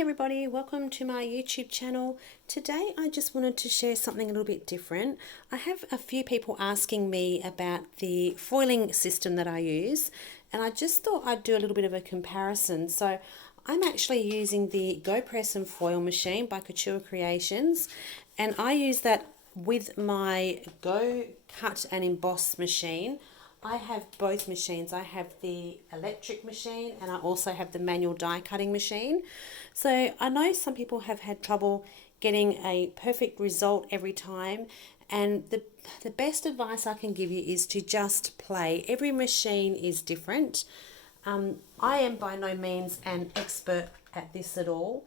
Hey everybody, welcome to my YouTube channel. Today I just wanted to share something a little bit different. I have a few people asking me about the foiling system that I use, and I just thought I'd do a little bit of a comparison. So I'm actually using the Go Press and Foil machine by Couture Creations, and I use that with my Go Cut and Emboss machine. I have both machines. I have the electric machine and I also have the manual die cutting machine. So I know some people have had trouble getting a perfect result every time, and the best advice I can give you is to just play. Every machine is different. I am by no means an expert at this at all.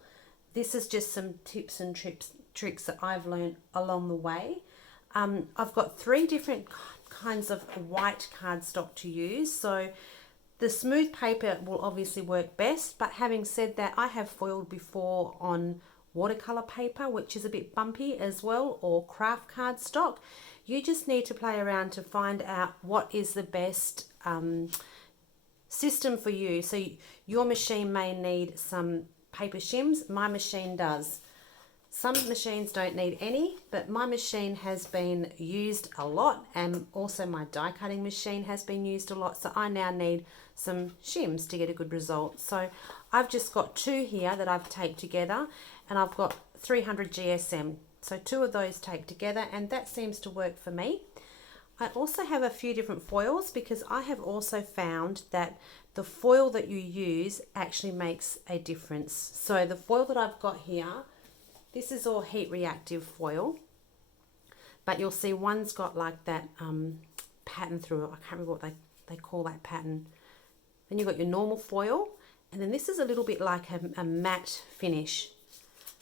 This is just some tips and tricks that I've learned along the way. I've got three different kinds of white cardstock to use. So the smooth paper will obviously work best, but having said that, I have foiled before on watercolor paper, which is a bit bumpy as well, or craft cardstock. You just need to play around to find out what is the best system for you. So your machine may need some paper shims. My machine does. Some machines don't need any, but my machine has been used a lot, and also my die cutting machine has been used a lot, so I now need some shims to get a good result. So I've just got two here that I've taped together, and I've got 300 GSM. So two of those taped together, and that seems to work for me. I also have a few different foils because I have also found that the foil that you use actually makes a difference. So the foil that I've got here, this is all heat reactive foil, but you'll see one's got like that pattern through it. I can't remember what they call that pattern. Then you've got your normal foil, and then this is a little bit like a matte finish.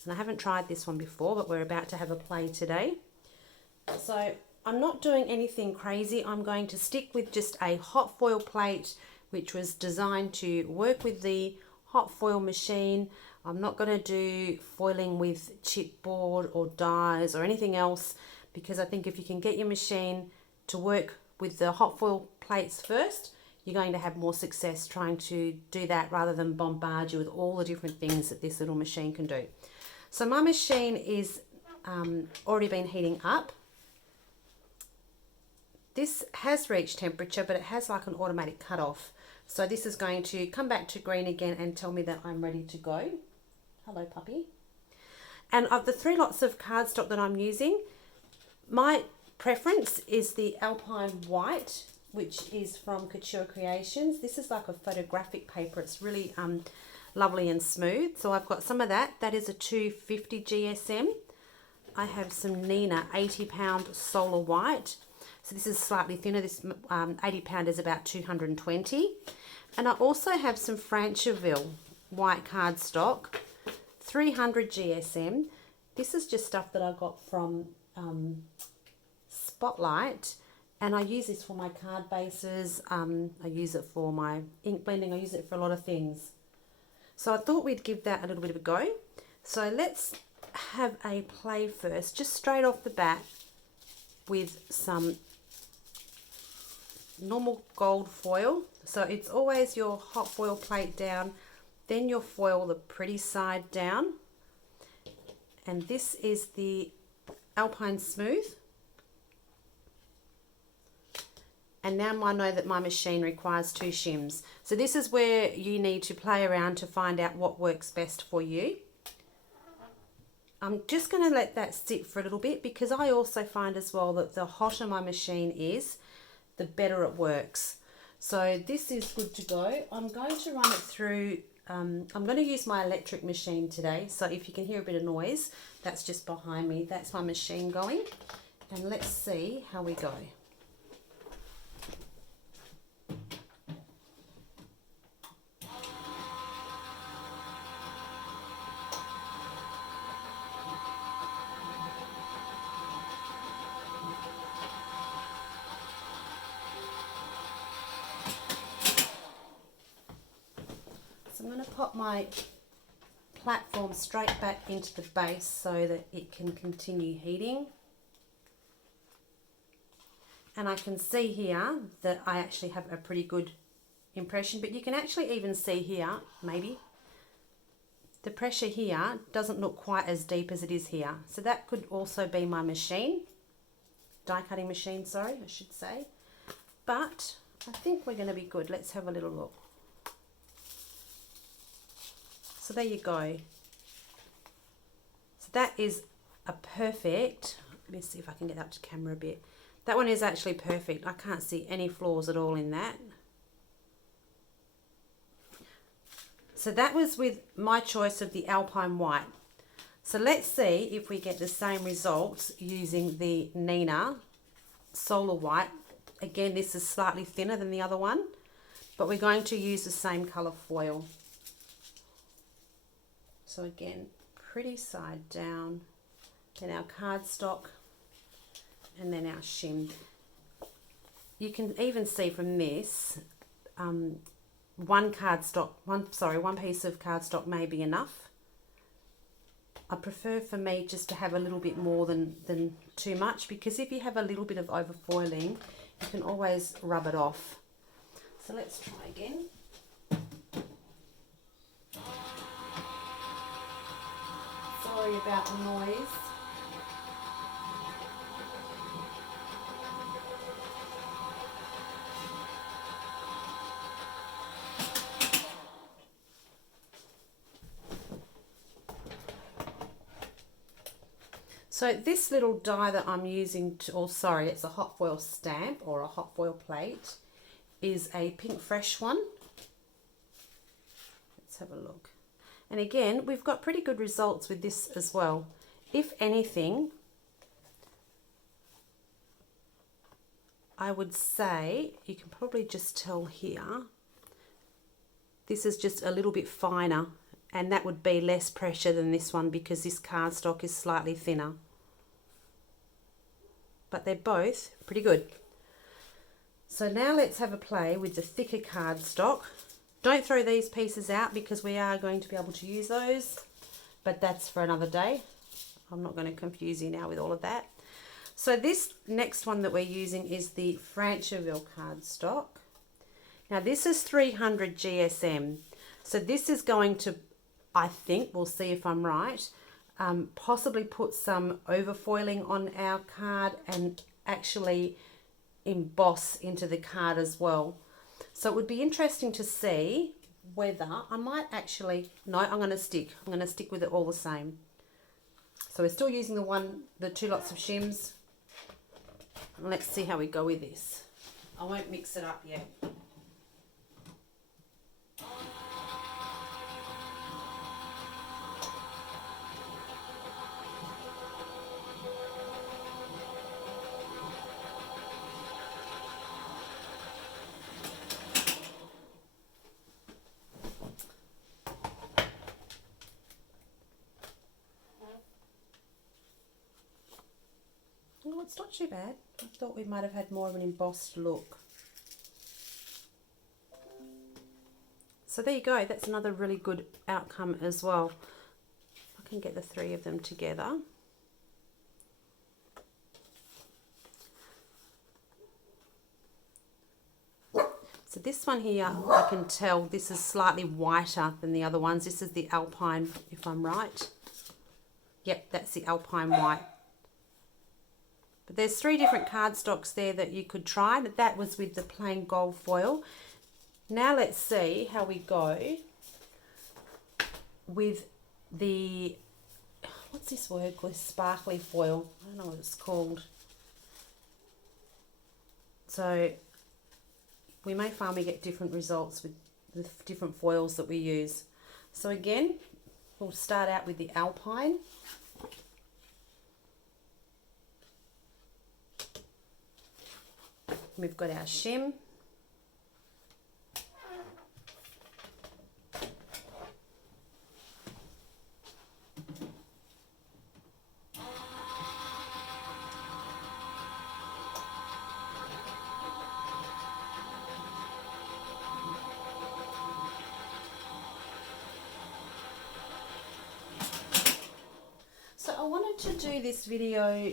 And I haven't tried this one before, but we're about to have a play today. So I'm not doing anything crazy. I'm going to stick with just a hot foil plate, which was designed to work with the hot foil machine. I'm not going to do foiling with chipboard or dies or anything else, because I think if you can get your machine to work with the hot foil plates first, you're going to have more success trying to do that rather than bombard you with all the different things that this little machine can do. So my machine is already been heating up. This has reached temperature, but it has like an automatic cutoff. So this is going to come back to green again and tell me that I'm ready to go. Hello, puppy. And of the three lots of cardstock that I'm using, my preference is the Alpine White, which is from Couture Creations. This is like a photographic paper. It's really lovely and smooth. So I've got some of that. That is a 250 GSM. I have some Neenah 80-pound Solar White. So this is slightly thinner. This 80-pound is about 220. And I also have some Franchoville white cardstock, 300 GSM. This is just stuff that I got from Spotlight, and I use this for my card bases. I use it for my ink blending. I use it for a lot of things. So I thought we'd give that a little bit of a go. So let's have a play first, just straight off the bat with some normal gold foil. So it's always your hot foil plate down, then your foil the pretty side down, and this is the Alpine Smooth. And now I know that my machine requires two shims. So this is where you need to play around to find out what works best for you. I'm just going to let that sit for a little bit, because I also find as well that the hotter my machine is, the better it works. So this is good to go. I'm going to run it through. I'm going to use my electric machine today, so if you can hear a bit of noise, that's just behind me. That's my machine going, and let's see how we go. I'm going to pop my platform straight back into the base so that it can continue heating. And I can see here that I actually have a pretty good impression, but you can actually even see here, maybe, the pressure here doesn't look quite as deep as it is here. So that could also be my machine, die cutting machine, sorry, I should say. But I think we're going to be good. Let's have a little look. So there you go. So that is a perfect, let me see if I can get that to camera a bit. That one is actually perfect. I can't see any flaws at all in that. So that was with my choice of the Alpine White. So let's see if we get the same results using the Neenah Solar White. Again, this is slightly thinner than the other one, but we're going to use the same colour foil. So again, pretty side down, then our cardstock, and then our shim. You can even see from this, one piece of cardstock may be enough. I prefer for me just to have a little bit more than too much, because if you have a little bit of overfoiling, you can always rub it off. So let's try again. Sorry about the noise. So this little die that I'm using, it's a hot foil stamp or a hot foil plate, is a Pink Fresh one. Let's have a look. And again, we've got pretty good results with this as well. If anything, I would say, you can probably just tell here, this is just a little bit finer, and that would be less pressure than this one because this cardstock is slightly thinner. But they're both pretty good. So now let's have a play with the thicker cardstock. Don't throw these pieces out because we are going to be able to use those, but that's for another day. I'm not going to confuse you now with all of that. So this next one that we're using is the Franchoville Cardstock. Now this is 300 GSM. So this is going to, I think, we'll see if I'm right, possibly put some overfoiling on our card and actually emboss into the card as well. So it would be interesting to see whether I might actually, no, I'm going to stick with it all the same. So we're still using the two lots of shims. And let's see how we go with this. I won't mix it up yet. Oh, it's not too bad. I thought we might have had more of an embossed look. So there you go. That's another really good outcome as well. I can get the three of them together. So this one here, I can tell this is slightly whiter than the other ones. This is the Alpine, if I'm right. Yep, that's the Alpine White. But there's three different cardstocks there that you could try, but that was with the plain gold foil. Now let's see how we go with the, what's this word called? Sparkly foil. I don't know what it's called. So we may find we get different results with the different foils that we use. So again, we'll start out with the Alpine. We've got our shim. So I wanted to do this video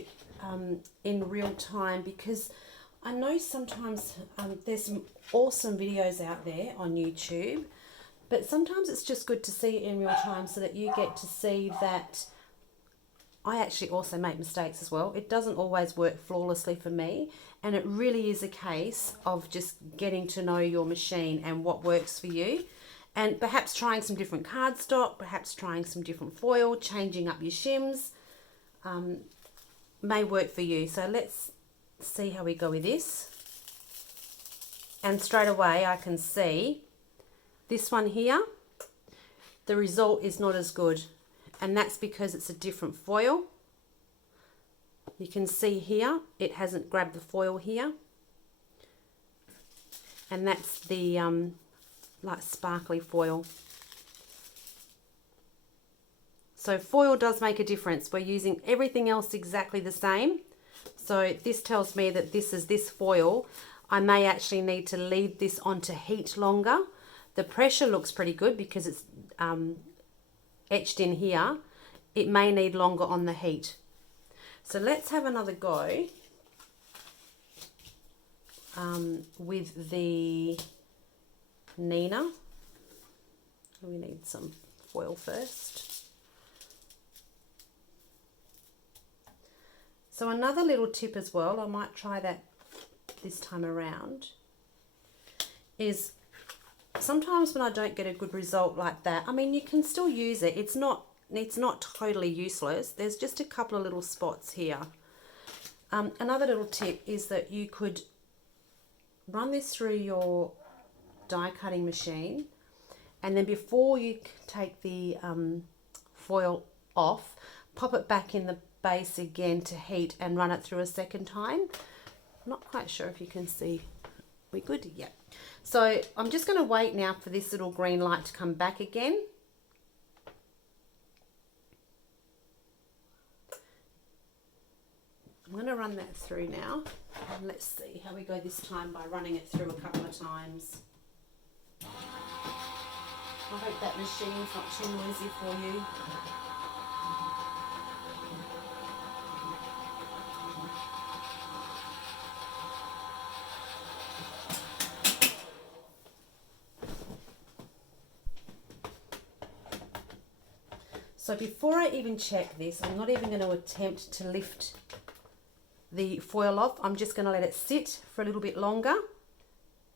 in real time because I know sometimes there's some awesome videos out there on YouTube, But sometimes it's just good to see it in real time so that you get to see that I actually also make mistakes as well. It doesn't always work flawlessly for me, and it really is a case of just getting to know your machine and what works for you, and perhaps trying some different cardstock, perhaps trying some different foil, changing up your shims may work for you. So let's see how we go with this. And straight away I can see this one here, the result is not as good, and that's because it's a different foil. You can see here it hasn't grabbed the foil here, and that's the like sparkly foil. So foil does make a difference. We're using everything else exactly the same, so this tells me that this is this foil. I may actually need to leave this on to heat longer. The pressure looks pretty good because it's etched in here. It may need longer on the heat. So let's have another go with the Neenah. We need some foil first. So another little tip as well, I might try that this time around, is sometimes when I don't get a good result like that, I mean, you can still use it. It's not totally useless. There's just a couple of little spots here. Another little tip is that you could run this through your die cutting machine, and then before you take the foil off, pop it back in the base again to heat and run it through a second time. I'm not quite sure if you can see. We good? Yeah. So I'm just going to wait now for this little green light to come back again. I'm going to run that through now, and let's see how we go this time by running it through a couple of times. I hope that machine's not too noisy for you. So before I even check this, I'm not even going to attempt to lift the foil off. I'm just going to let it sit for a little bit longer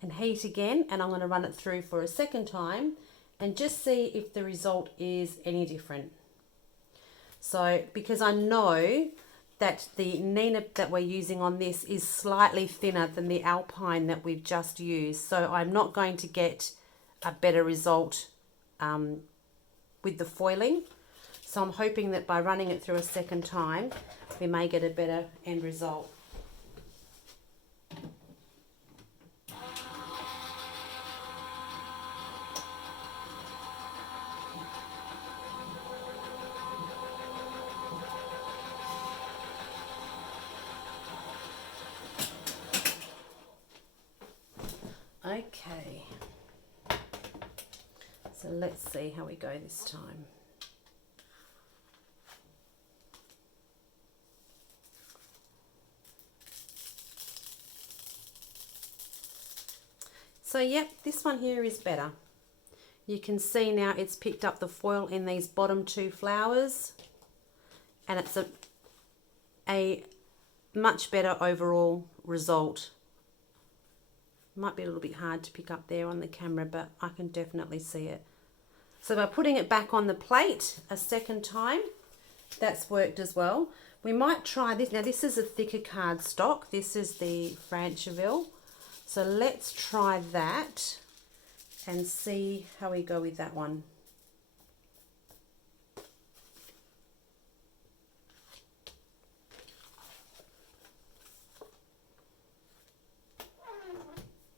and heat again, and I'm going to run it through for a second time and just see if the result is any different. So because I know that the Neenah that we're using on this is slightly thinner than the Alpine that we've just used, so I'm not going to get a better result with the foiling. So I'm hoping that by running it through a second time, we may get a better end result. Okay, so let's see how we go this time. So yep, this one here is better. You can see now it's picked up the foil in these bottom two flowers, and it's a much better overall result. Might be a little bit hard to pick up there on the camera, but I can definitely see it. So by putting it back on the plate a second time, that's worked as well. We might try this. Now this is a thicker cardstock. This is the Franchoville. So let's try that and see how we go with that one.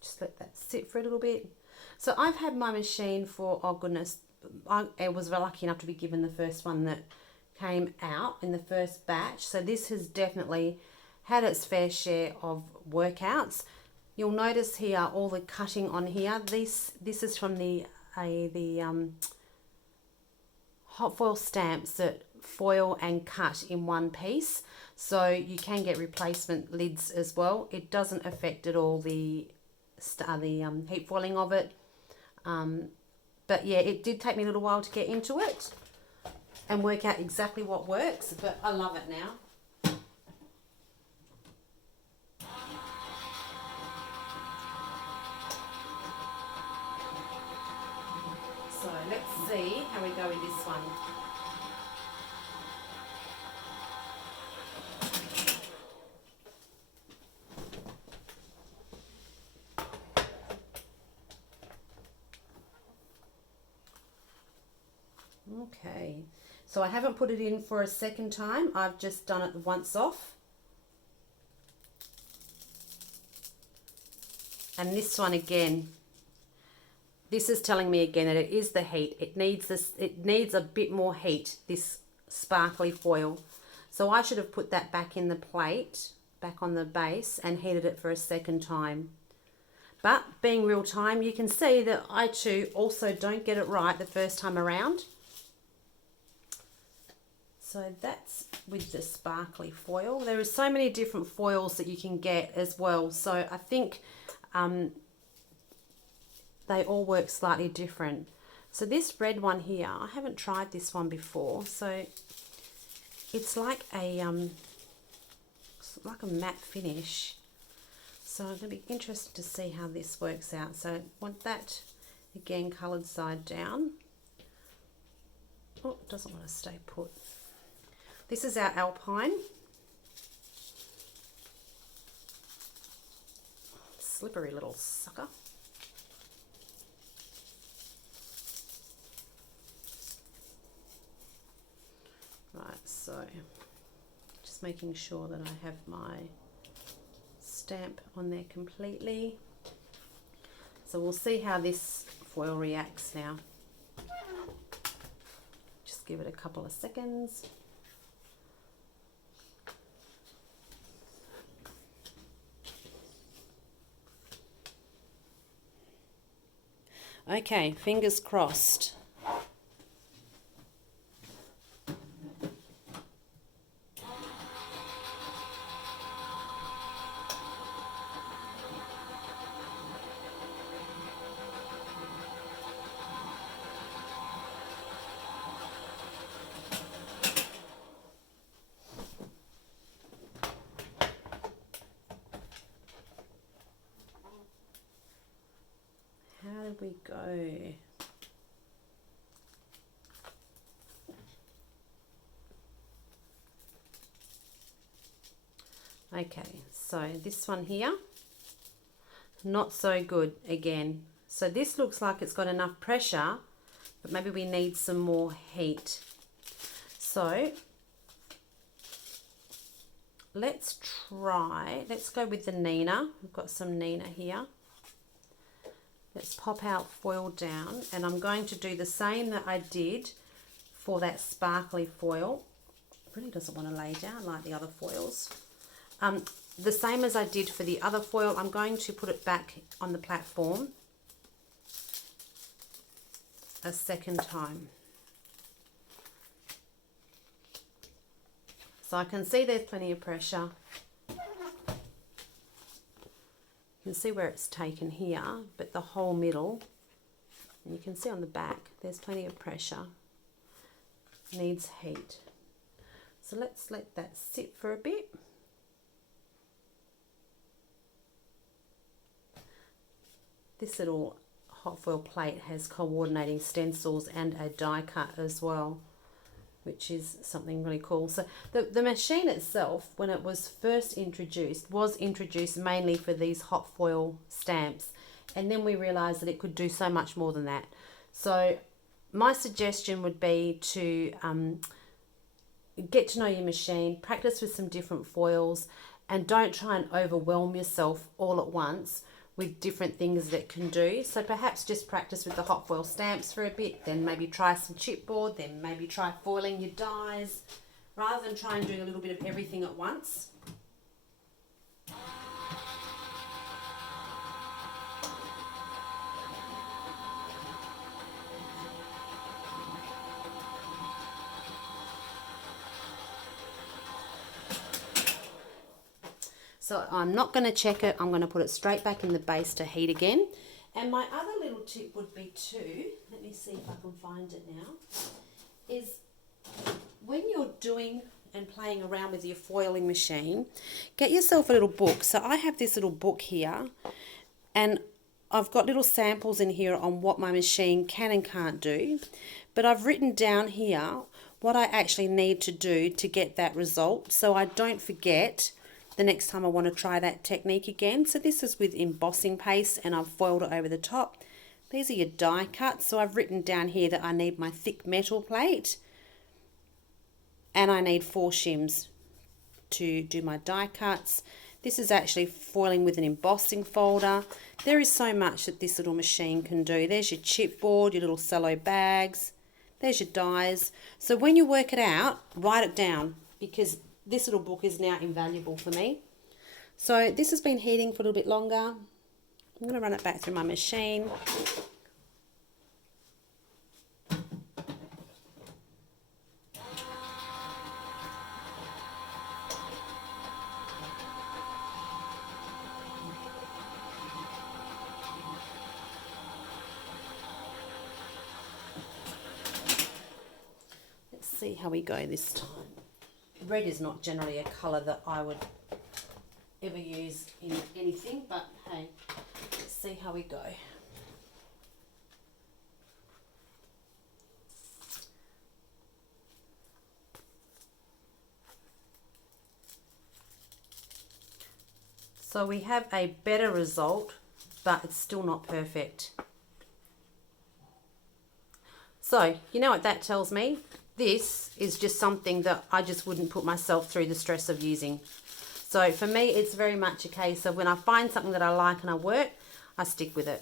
Just let that sit for a little bit. So I've had my machine for, oh goodness, I was lucky enough to be given the first one that came out in the first batch. So this has definitely had its fair share of workouts. You'll notice here all the cutting on here. This is from the hot foil stamps that foil and cut in one piece. So you can get replacement lids as well. It doesn't affect at all the heat foiling of it. But yeah, it did take me a little while to get into it and work out exactly what works, but I love it now. So let's see how we go with this one. Okay, so I haven't put it in for a second time. I've just done it once off. And this one again, this is telling me again that it is the heat. It needs this, it needs a bit more heat, this sparkly foil. So I should have put that back in the plate, back on the base, and heated it for a second time. But being real time, you can see that I too also don't get it right the first time around. So that's with the sparkly foil. There are so many different foils that you can get as well. So I think they all work slightly different. So this red one here, I haven't tried this one before. So it's like a matte finish. So I'm going to be interested to see how this works out. So I want that again coloured side down. Oh, it doesn't want to stay put. This is our Alpine. Slippery little sucker. Right, so just making sure that I have my stamp on there completely. So we'll see how this foil reacts now. Just give it a couple of seconds. Okay, fingers crossed. How did we go? Okay, so this one here, not so good again. So this looks like it's got enough pressure, but maybe we need some more heat. So let's go with the Neenah. We've got some Neenah here. Let's pop our foil down, and I'm going to do the same that I did for that sparkly foil. It really doesn't want to lay down like the other foils. The same as I did for the other foil, I'm going to put it back on the platform a second time. So I can see there's plenty of pressure. You can see where it's taken here, but the whole middle, and you can see on the back, there's plenty of pressure. Needs heat. So let's let that sit for a bit. This little hot foil plate has coordinating stencils and a die cut as well, which is something really cool. So the machine itself, when it was first introduced, was introduced mainly for these hot foil stamps. And then we realized that it could do so much more than that. So my suggestion would be to get to know your machine, practice with some different foils, and don't try and overwhelm yourself all at once with different things that it can do. So perhaps just practice with the hot foil stamps for a bit, then maybe try some chipboard, then maybe try foiling your dies, rather than try and doing a little bit of everything at once. So I'm not going to check it. I'm going to put it straight back in the base to heat again. And my other little tip would be too, let me see if I can find it now, is when you're doing and playing around with your foiling machine, get yourself a little book. So I have this little book here, and I've got little samples in here on what my machine can and can't do, but I've written down here what I actually need to do to get that result, so I don't forget the next time I want to try that technique again. So this is with embossing paste, and I've foiled it over the top. These are your die cuts. So I've written down here that I need my thick metal plate, and I need 4 shims to do my die cuts. This is actually foiling with an embossing folder. There is so much that this little machine can do. There's your chipboard, your little cello bags. There's your dies. So when you work it out, write it down, because this little book is now invaluable for me. So this has been heating for a little bit longer. I'm going to run it back through my machine. Let's see how we go this time. Red is not generally a colour that I would ever use in anything, but hey, let's see how we go. So we have a better result, but it's still not perfect. So you know what that tells me? This is just something that I just wouldn't put myself through the stress of using. So for me, it's very much a case of when I find something that I like and I work, I stick with it.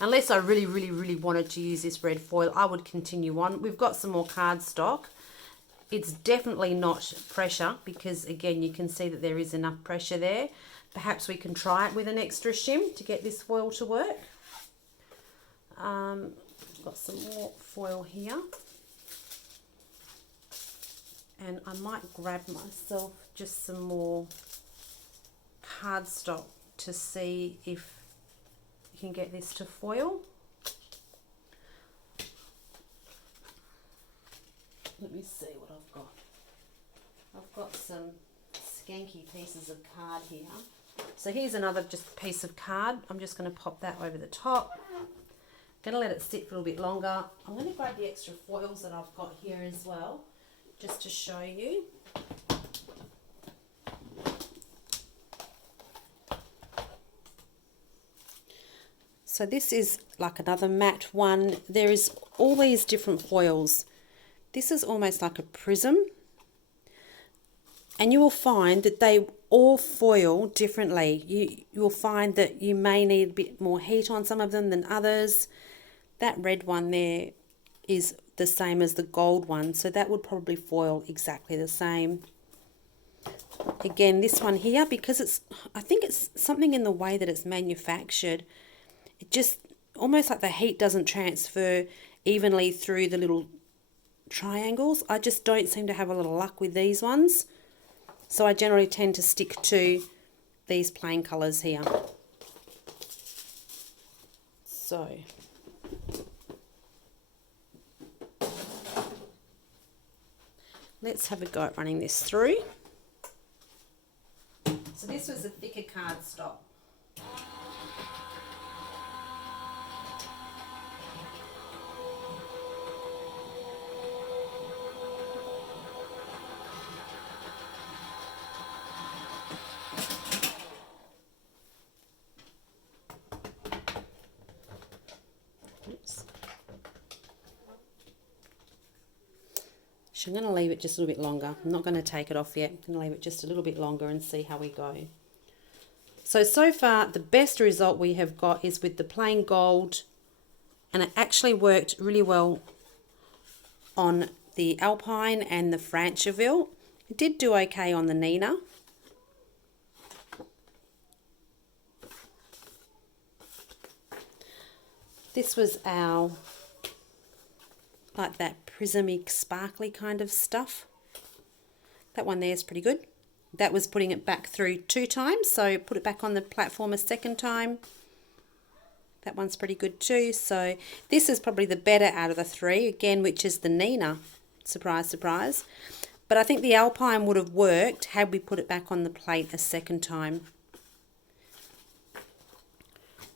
Unless I really, really, really wanted to use this red foil, I would continue on. We've got some more cardstock. It's definitely not pressure, because again, you can see that there is enough pressure there. Perhaps we can try it with an extra shim to get this foil to work. Got some more foil here. And I might grab myself just some more cardstock to see if you can get this to foil. Let me see what I've got. I've got some skanky pieces of card here. So here's another just piece of card. I'm just going to pop that over the top. Going to let it sit for a little bit longer. I'm going to grab the extra foils that I've got here as well, just to show you. So this is like another matte one. There is all these different foils. This is almost like a prism. And you will find that they all foil differently. You will find that you may need a bit more heat on some of them than others. That red one there is the same as the gold one, so that would probably foil exactly the same. Again, this one here, because I think it's something in the way that it's manufactured. It just almost like the heat doesn't transfer evenly through the little triangles. I just don't seem to have a lot of luck with these ones. So I generally tend to stick to these plain colours here. So let's have a go at running this through. So this was a thicker cardstock. So I'm going to leave it just a little bit longer. I'm not going to take it off yet. I'm going to leave it just a little bit longer and see how we go. So far, the best result we have got is with the plain gold, and it actually worked really well on the Alpine and the Franchoville. It did do okay on the Neenah. This was our, like that prismic, sparkly kind of stuff. That one there is pretty good. That was putting it back through 2 times, so put it back on the platform a second time. That one's pretty good too. So this is probably the better out of the three, again, which is the Neenah. Surprise, surprise. But I think the Alpine would have worked had we put it back on the plate a second time.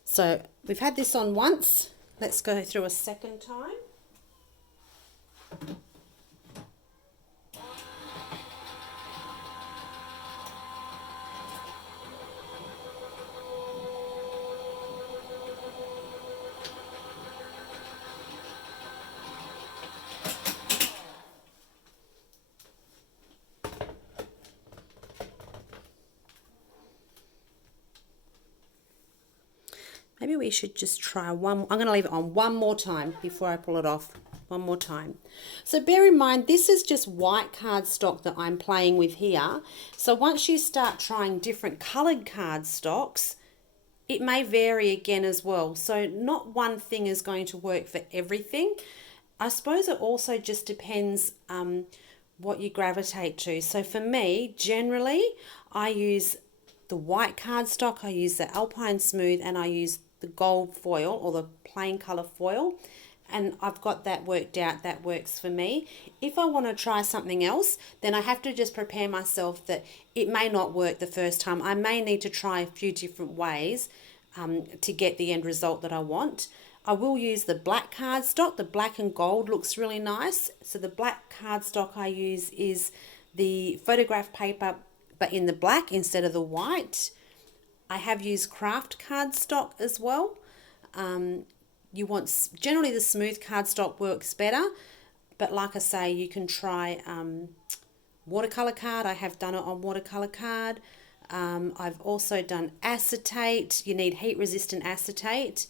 So we've had this on once. Let's go through a second time. Maybe we should just try one. I'm going to leave it on one more time before I pull it off. One more time. So bear in mind, this is just white cardstock that I'm playing with here. So once you start trying different coloured cardstocks, it may vary again as well. So not one thing is going to work for everything. I suppose it also just depends what you gravitate to. So for me, generally, I use the white cardstock, I use the Alpine Smooth, and I use the gold foil or the plain colour foil, and I've got that worked out. That works for me. If I want to try something else, then I have to just prepare myself that it may not work the first time. I may need to try a few different ways to get the end result that I want. I will use the black cardstock. The black and gold looks really nice. So the black cardstock I use is the photograph paper, but in the black instead of the white. I have used craft cardstock as well. You want, generally the smooth cardstock works better, but like I say, you can try watercolor card. I have done it on watercolor card. I've also done acetate. You need heat resistant acetate.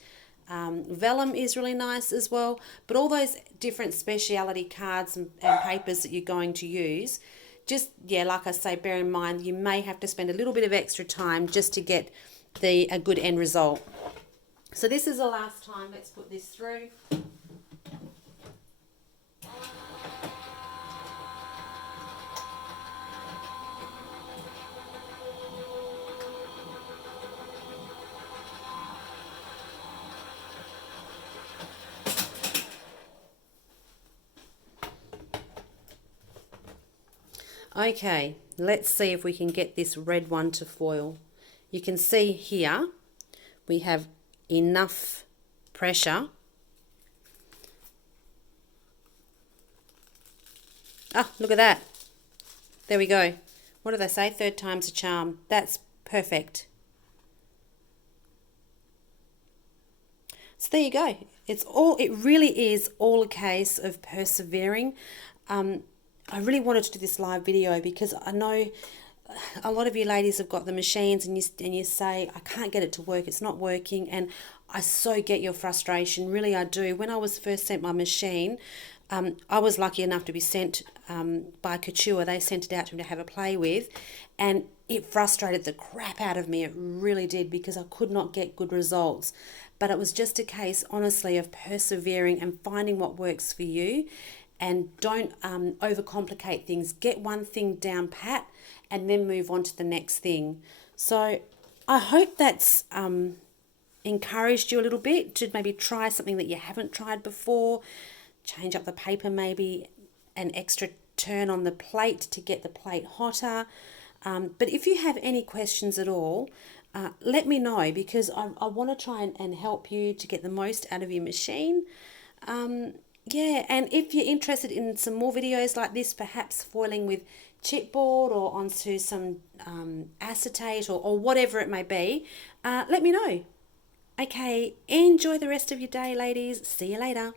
Vellum is really nice as well, but all those different speciality cards and papers that you're going to use, just, yeah, like I say, bear in mind you may have to spend a little bit of extra time just to get a good end result. So this is the last time. Let's put this through. Okay, let's see if we can get this red one to foil. You can see here we have enough pressure. Ah, look at that. There we go. What do they say? Third time's a charm. That's perfect. So there you go. It really is all a case of persevering. I really wanted to do this live video because I know a lot of you ladies have got the machines and you say, I can't get it to work, it's not working, and I so get your frustration, really I do. When I was first sent my machine, I was lucky enough to be sent by Couture. They sent it out to me to have a play with, and it frustrated the crap out of me. It really did, because I could not get good results. But it was just a case, honestly, of persevering and finding what works for you. And don't overcomplicate things. Get one thing down pat and then move on to the next thing. So I hope that's encouraged you a little bit to maybe try something that you haven't tried before. Change up the paper, maybe an extra turn on the plate to get the plate hotter. But if you have any questions at all, let me know, because I want to try and help you to get the most out of your machine. Yeah, and if you're interested in some more videos like this, perhaps foiling with chipboard or onto some acetate or whatever it may be, let me know. Okay, enjoy the rest of your day, ladies. See you later.